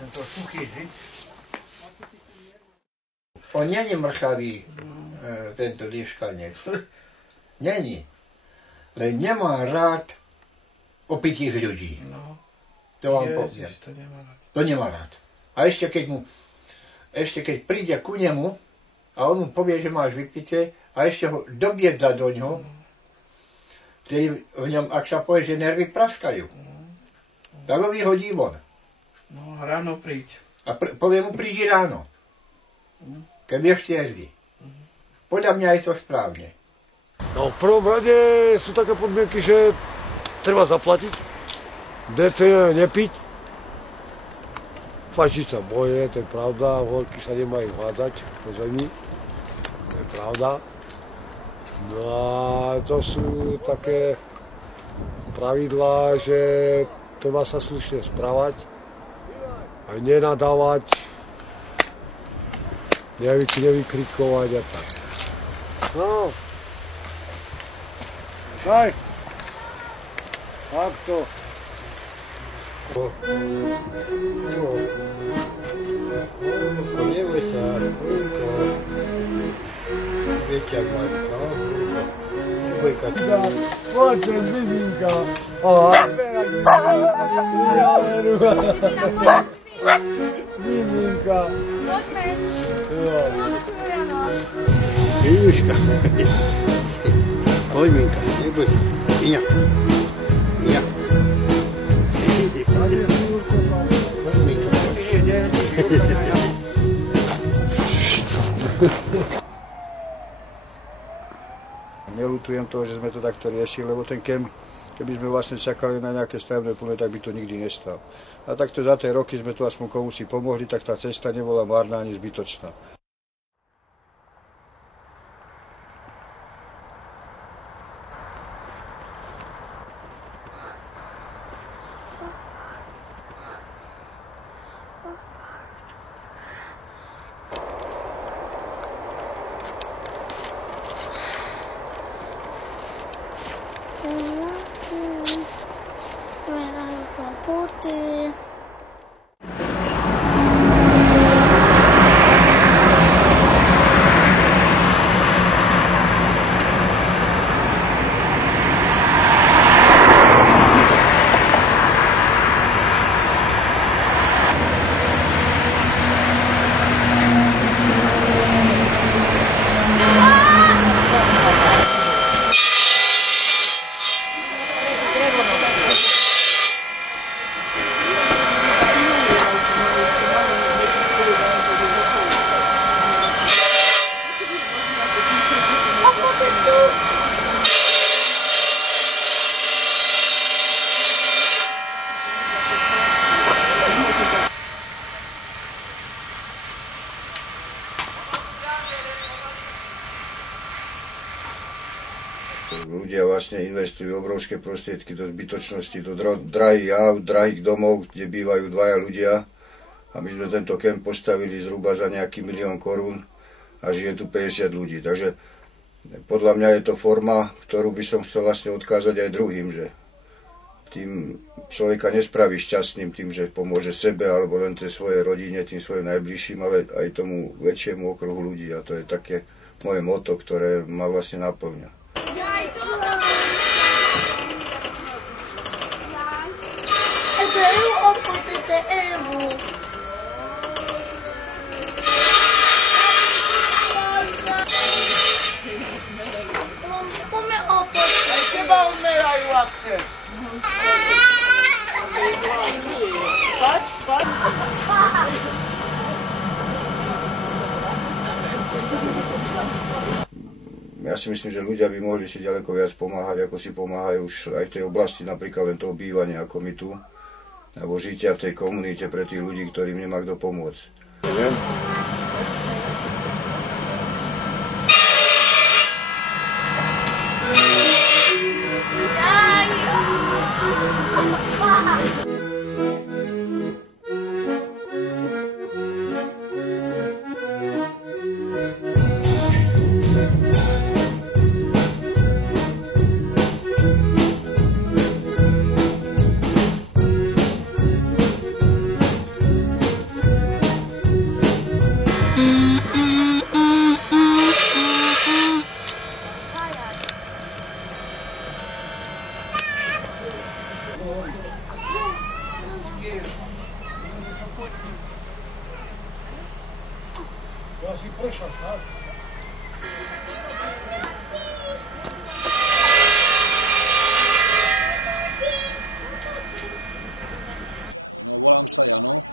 Tento suchý zic. On není mrchavý, tento liškanec. Není. Len nemá rád opitých ľudí. No. To vám poviem. To nemá rád. A ešte keď príde ku nemu a on mu povie, že máš vypité a ešte ho dobiedza do ňoho, vtedy v ňom, ak sa povie, že nervy praskajú, tak ho vyhodí von. No, ráno príď. A povie mu, prídi ráno, keď budeš triezvy. Podľa mňa je to správne. No v prvom rade sú také podmienky, že treba zaplatiť, DPI nepiť, fajčiť sa boje, to je pravda, horky sa nemajú hádzať po zemi, to je pravda. No a to sú také pravidlá, že treba sa slušne správať, aj nenadávať, nevykrikovať a tak. No, daj, tak to. Neboj sa, Bojko. Viete, ak majú, no? Bojka. Poďte, Biminka. Aha. Biminka. Poďme. Biminka. Bojminka, neboj sa. Iňa. Iňa. Neľutujem toho, že sme to takto riešili, lebo ten kemp, keby sme vlastne čakali na nejaké stavebné plné, tak by to nikdy nestal. A takto za tie roky sme tu aspoň komu si pomohli, tak tá cesta nebola márna ani zbytočná. Kapoty. Ľudia vlastne investujú obrovské prostriedky do zbytočnosti, do drahých aut, drahých domov, kde bývajú dvaja ľudia. A my sme tento kemp postavili zhruba za nejaký 1 000 000 korún a žije tu 50 ľudí. Takže podľa mňa je to forma, ktorú by som chcel vlastne odkázať aj druhým, že tým človeka nespraví šťastným tým, že pomôže sebe alebo len tej svojej rodine, tým svojim najbližším, ale aj tomu väčšiemu okruhu ľudí. A to je také moje motto, ktoré ma vlastne naplňa. Ja si myslím, že ľudia by mohli si ďaleko viac pomáhať, ako si pomáhajú už aj v tej oblasti, napríklad len toho bývania ako my tu, alebo žitia v tej komunite pre tých ľudí, ktorým nemá kto pomôcť. Ja si prešla, tak? No, volám sa Jano,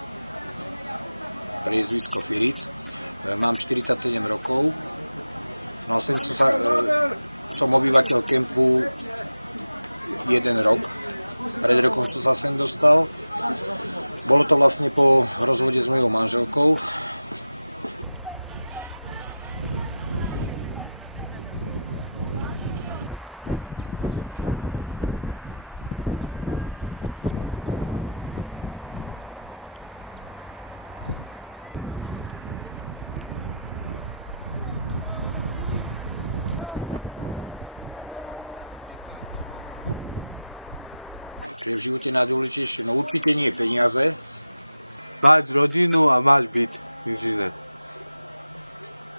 priezvisko Firic, mám 47 rokov, no som obyvateľ kempu 1 rok, pred rokom som sa sem dostal, bolo to vlastne po rozvode s mojou manželkou. Čo je v živote najdôležitejšie? No určite nie peniaze. Mať rodinu a mať byt, nič iné.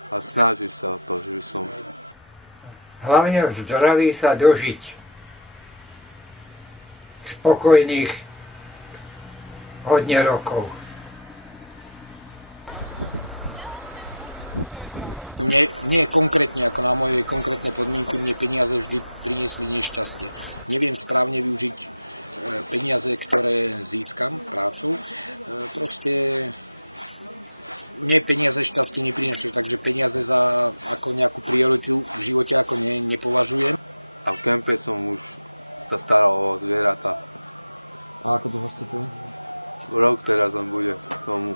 A snažiť sa o to, že by som... Hlavne v zdraví sa dožiť. Spokojných hodne rokov. Nie konkrétne, ako na moje konkrétne podmienky, mne peniaze vždy priniesli nešťastie. Neviem správne využiť peniaze, ktoré získam prácu. Proste mne peniaze šťastie neprinášajú, takže peniaze za ako nejakú prioritu v živote ako nepovažujem. A v kempe som už sa staral o zvieratá. A ako dlho ste tu? Rok teraz on bude k tomu.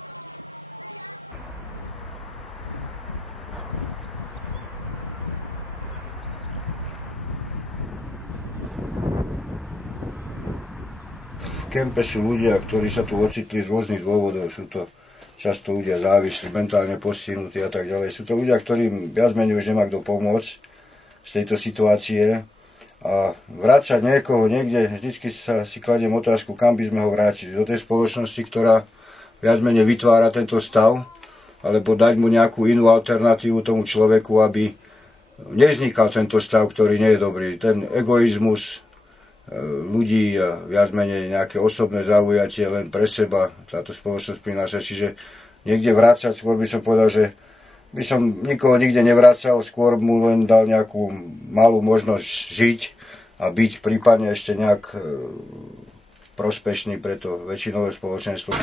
V kempe sú ľudia, ktorí sa tu ocitli z rôznych dôvodov. Sú to často ľudia závislí, mentálne postihnutí a tak ďalej. Sú to ľudia, ktorým viac menej už nemá kto pomôcť z tejto situácie. A vrácať niekoho niekde, vždycky si kladiem otázku, kam by sme ho vrátili. Do tej spoločnosti, ktorá viac menej vytvára tento stav, alebo dať mu nejakú inú alternatívu tomu človeku, aby nevznikal tento stav, ktorý nie je dobrý. Ten egoizmus ľudí a viac menej nejaké osobné zaujatie len pre seba táto spoločnosť prináša. Čiže niekde vrácať, skôr by som povedal, že by som nikoho nikde nevracal, skôr mu len dal nejakú malú možnosť žiť a byť prípadne ešte nejak prospešný pre to väčšinové spoločenstvo.